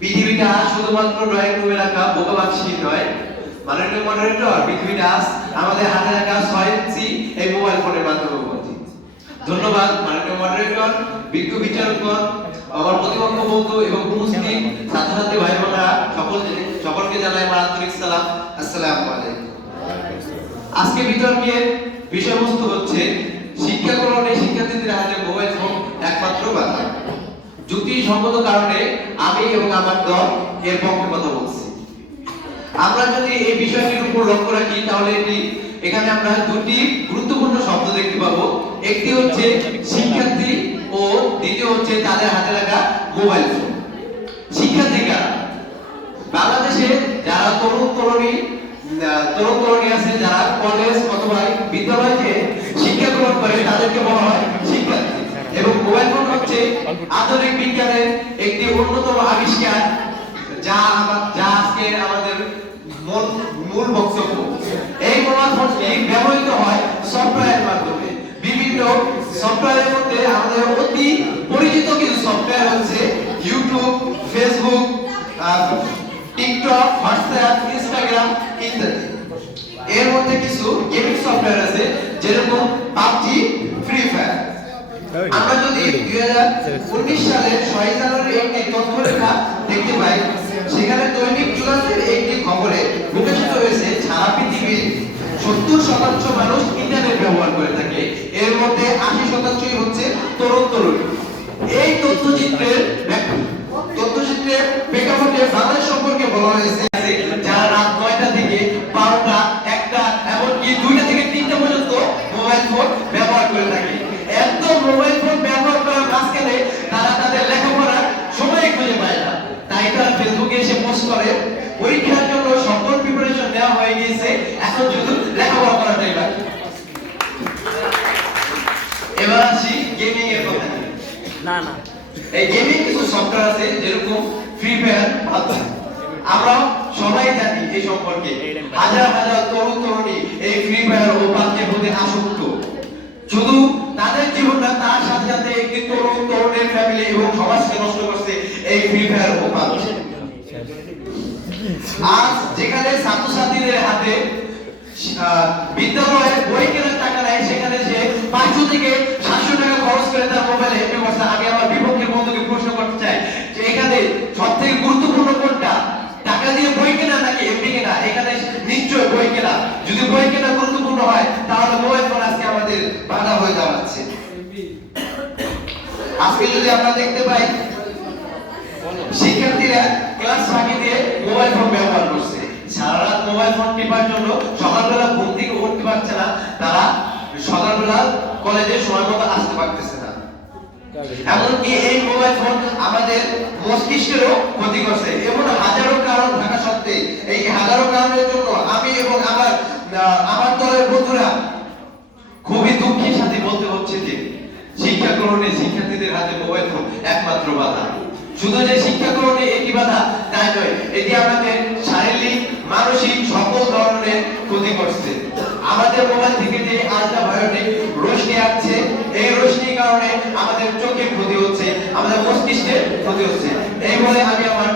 পৃথিবীটা শুধুমাত্র ড্রয়িং রুমে রাখা বোকা বাক্সি নয়, মাননীয় মডারেটর পৃথিবীটা আমাদের হাতে রাখা ছয় ইঞ্চি এই মোবাইল ফোনের মাধ্যমে উপস্থিত। ধন্যবাদ মাননীয় মডারেটর বিজ্ঞ বিচারকগণ, আমার প্রতিপক্ষ বন্ধু এবং উপস্থিত ছাত্রছাত্রী ভাই বোনেরা সকল সকলকে জানাই আমার আন্তরিক সালাম। আসসালামু আলাইকুম। আজকে বিতর্কের বিষয়বস্তু হচ্ছে শিক্ষা গ্রহণে শিক্ষার্থীদের হাতে মোবাইল ফোন একমাত্র বাধা। যুক্তিসঙ্গত কারণে আমি এবং আমার দল এর পক্ষে কথা বলছি। আমরা যদি এই বিষয়টির উপর লক্ষ্য রাখি, তাহলে এটি, এখানে আমরা দুটি গুরুত্বপূর্ণ শব্দ দেখতে পাবো। একটি হচ্ছে শিক্ষার্থী ও দ্বিতীয় হচ্ছে তাদের হাতে রাখা মোবাইল ফোন। শিক্ষার্থী কারা? বাংলাদেশে যারা তরুণ তরুণী তরুণ তরুণী আছে, যারা কলেজ অথবা বিদ্যালয়তে শিক্ষা গ্রহণ করে, তাদেরকে বলা হয় শিক্ষার্থী এবং মোবাইল ফোন হচ্ছে আধুনিক বিজ্ঞানের একটি অন্যতম আবিষ্কার, যা যা আজকে আমাদের মূল মূল বক্তব্য। এই মোবাইল ফোনটি ব্যবহৃত হয় সফটওয়্যারের মাধ্যমে। বিভিন্ন সফটওয়্যারের মধ্যে আমাদের অতি পরিচিত কিছু সফটওয়্যার হচ্ছে YouTube Facebook TikTok WhatsApp Instagram ইত্যাদি। এর মধ্যে কিছু গেমিং সফটওয়্যার আছে, যেরকম পাবজি আমরা যদি দুই হাজার উনিশ সালের ছয় জানুয়ারি একটি তথ্যরেখা দেখতে পাই সেখানে দৈনিক যুগান্তের একটি খবরে প্রকাশিত হয়েছে সারা পৃথিবীর সত্তর শতাংশ মানুষ ইন্টারনেট ব্যবহার করে থাকে এর মধ্যে আশি শতাংশই হচ্ছে তরুণ তরুণী এই তথ্যচিত্রের ব্যাখ্যা তথ্যচিত্রের প্রেক্ষাপটে বাংলাদেশ সম্পর্কে বলা হয়েছে যারা রাত নয়টা থেকে বারোটা একটা এমনকি দুইটা থেকে তিনটা পর্যন্ত মোবাইল ফোন ব্যবহার করে থাকে এত মোবাইল ফোন ব্যবহার করার মাঝখানে তারা তাদের লেখাপড়ার সময় খুঁজে পায় না তাই তারা ফেসবুকে এসে পোস্ট করে পরীক্ষার জন্য সকল প্রিপারেশন নেওয়া হয়ে গিয়েছে। এখন শুধু লেখাপড়া করাটাই বাকি এবার আসি গেমিং এর কথা। না না। এই গেমিং কিছু সফটওয়্যার আছে যেরকম ফ্রি ফায়ার আমরা সবাই জানি এই সম্পর্কে। হাজার হাজার তরুণ তরুণী এই ফ্রি ফায়ার ও পাবজির প্রতি আসক্ত। শুধু তাদের জীবনটা তার সাথে সাথে একটি তরুণ তরুণের ফ্যামিলি এবং সমাজকে নষ্ট করছে এই ফ্রি ফায়ার ও পাবজি আজ যেখানে ছাত্রছাত্রীদের হাতে বিদ্যালয়ে বই কেনার টাকা নাই সেখানে সে পাঁচশো থেকে সাতশো টাকা খরচ করে তার মোবাইলে এমনি করছে আমি আমার বিপক্ষের বন্ধুকে প্রশ্ন করতে চাই, যে এখানে সব থেকে গুরুত্বপূর্ণ কোনটা? টাকা দিয়ে বই কেনা নাকি এমনি কেনা? এখানে নিশ্চয় বই কেনা। যদি বই কেনা গুরুত্বপূর্ণ হয়, তাহলে মোবাইল ফোন আজকে আমাদের বাধা হয়ে দাঁড়াচ্ছে। আজকে যদি আমরা দেখতে পাই, শিক্ষার্থীরা ক্লাস ফাঁকি দিয়ে ফোন জন্য সকালবেলা ঘুম থেকে উঠতে পারছে না, তারা সকালবেলা কলেজে সময় মতো আসতে পারতেছে না। এমনকি এই মোবাইল ফোন আমাদের মস্তিষ্কেরও ক্ষতি করছে। এমন হাজারো কারণ থাকা সত্ত্বে এই হাজারো কারণের জন্য আমি এবং আমার আমার দলের বন্ধুরা খুবই দুঃখের সাথে বলতে হচ্ছে যে শিক্ষা গ্রহণে শিক্ষার্থীদের হাতে মোবাইল ফোন একমাত্র বাধা। শুধু যে শিক্ষা গ্রহণে একই বাধা, তাই নয়, এটি আমাদের শারীরিক মানসিক সকল ধরনের ক্ষতি করছে আমাদের মোবাইল থেকে যে আল্ট্রাভায়োলেট রশ্মি আসছে এই রশ্মির কারণে আমাদের চোখে ক্ষতি হচ্ছে আমাদের মস্তিষ্কের ক্ষতি হচ্ছে। এই বলে আমি আমার